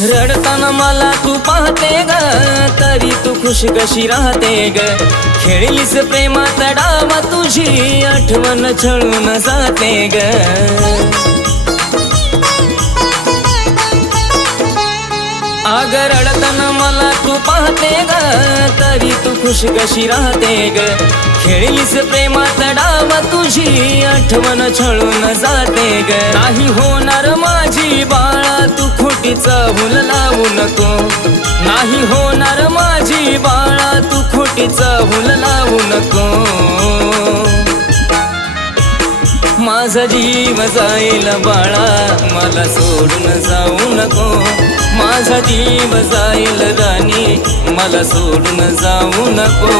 रडताना मला तू पाहते ग, तरी तू खुश कशी राहते ग। खेळलीस प्रेमात डाव, तुझी आठवण छळून जाते ग। अग रडताना मला तू पाहते ग, तरी तू खुश कशी राहते ग। खेळलीस प्रेमात डाव, तुझी आठवण छळून जाते ग। नाही होणार माझी बाळा, तू खोटीचा भूल लावू नको। नाही होणार माझी बाळा, तू खोटीचा भूल लावू नको। माझा जीव जाईल बाळा, मला सोडून जाऊ नको। माझा जीव जाईल राणी, मला सोडून जाऊ नको।